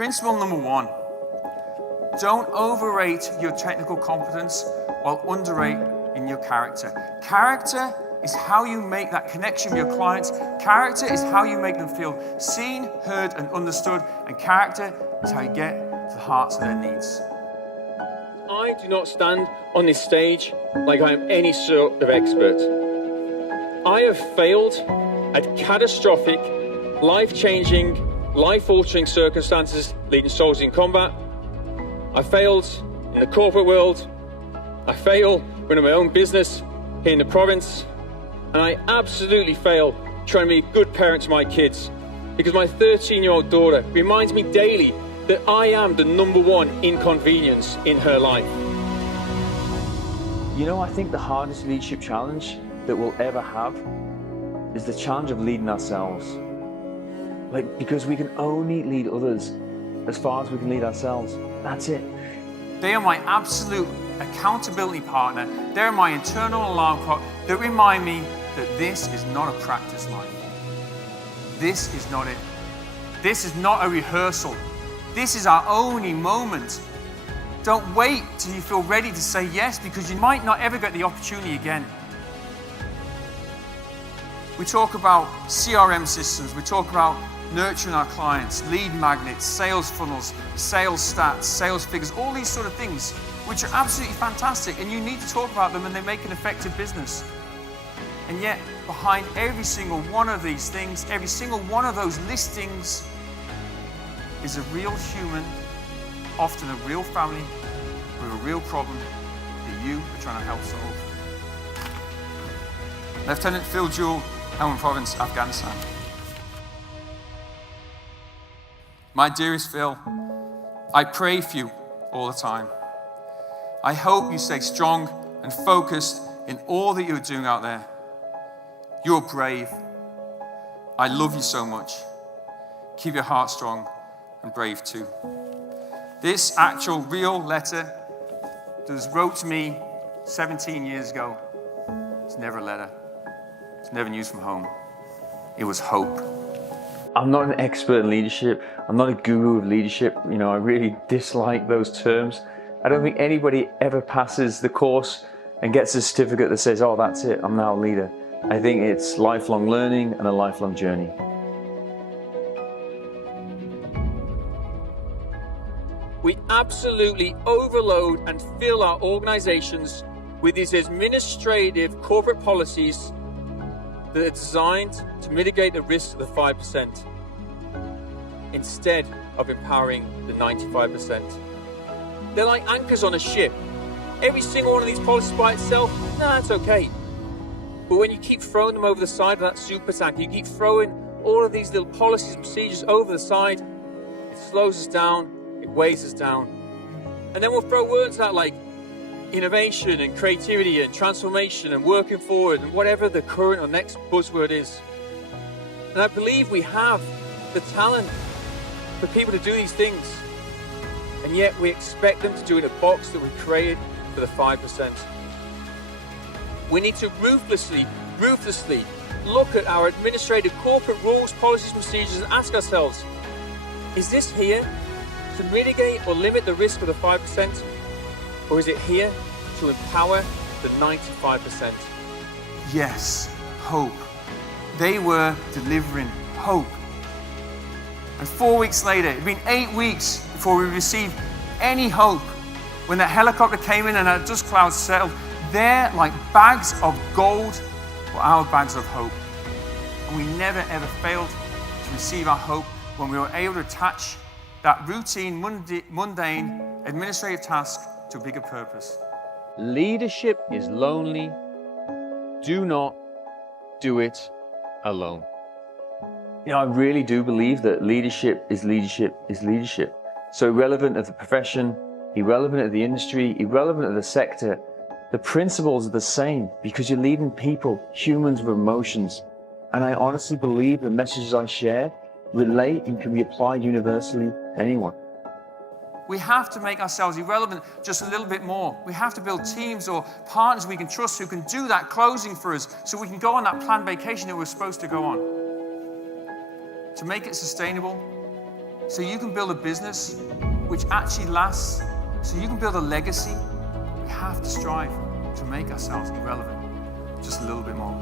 Principle number 1, don't overrate your technical competence while underrate in your character. Character is how you make that connection with your clients. Character is how you make them feel seen, heard, and understood. And character is how you get to the hearts of their needs. I do not stand on this stage like I am any sort of expert. I have failed at catastrophic, life-changing, life-altering circumstances leading soldiers in combat. I failed in the corporate world. I fail running my own business here in the province. And I absolutely fail trying to be a good parent to my kids, because my 13-year-old daughter reminds me daily that I am the number one inconvenience in her life. You know, I think the hardest leadership challenge that we'll ever have is the challenge of leading ourselves. Because we can only lead others as far as we can lead ourselves. That's it. They are my absolute accountability partner. They're my internal alarm clock that remind me that this is not a practice life. This is not it. This is not a rehearsal. This is our only moment. Don't wait till you feel ready to say yes, because you might not ever get the opportunity again. We talk about CRM systems. We talk about nurturing our clients, lead magnets, sales funnels, sales stats, sales figures, all these sort of things, which are absolutely fantastic, and you need to talk about them and they make an effective business. And yet, behind every single one of these things, every single one of those listings is a real human, often a real family, with a real problem that you are trying to help solve. Lieutenant Phil Jewell, Helmand Province, Afghanistan. My dearest Phil, I pray for you all the time. I hope you stay strong and focused in all that you're doing out there. You're brave. I love you so much. Keep your heart strong and brave too. This actual real letter that was wrote to me 17 years ago, it's never a letter. It's never news from home. It was hope. I'm not an expert in leadership. I'm not a guru of leadership. You know, I really dislike those terms. I don't think anybody ever passes the course and gets a certificate that says, oh, that's it, I'm now a leader. I think it's lifelong learning and a lifelong journey. We absolutely overload and fill our organizations with these administrative corporate policies that are designed to mitigate the risk of the 5% instead of empowering the 95%. They're like anchors on a ship. Every single one of these policies by itself, that's okay. But when you keep throwing them over the side of that super tanker, you keep throwing all of these little policies and procedures over the side, it slows us down, it weighs us down. And then we'll throw words out like innovation and creativity and transformation and working forward and whatever the current or next buzzword is. And I believe we have the talent for people to do these things. And yet we expect them to do it in a box that we created for the 5%. We need to ruthlessly look at our administrative corporate rules, policies, procedures and ask ourselves, is this here to mitigate or limit the risk of the 5%? Or is it here to empower the 95%? Yes, hope. They were delivering hope. And 4 weeks later, it'd been 8 weeks before we received any hope. When that helicopter came in and that dust cloud settled, there, like bags of gold, were our bags of hope. And we never ever failed to receive our hope when we were able to attach that routine, mundane, administrative task to a bigger purpose. Leadership is lonely. Do not do it alone. You know, I really do believe that leadership is leadership is leadership. So irrelevant of the profession, irrelevant of the industry, irrelevant of the sector, the principles are the same because you're leading people, humans with emotions. And I honestly believe the messages I share relate and can be applied universally to anyone. We have to make ourselves irrelevant just a little bit more. We have to build teams or partners we can trust who can do that closing for us so we can go on that planned vacation that we're supposed to go on. To make it sustainable, so you can build a business which actually lasts, so you can build a legacy, we have to strive to make ourselves irrelevant just a little bit more.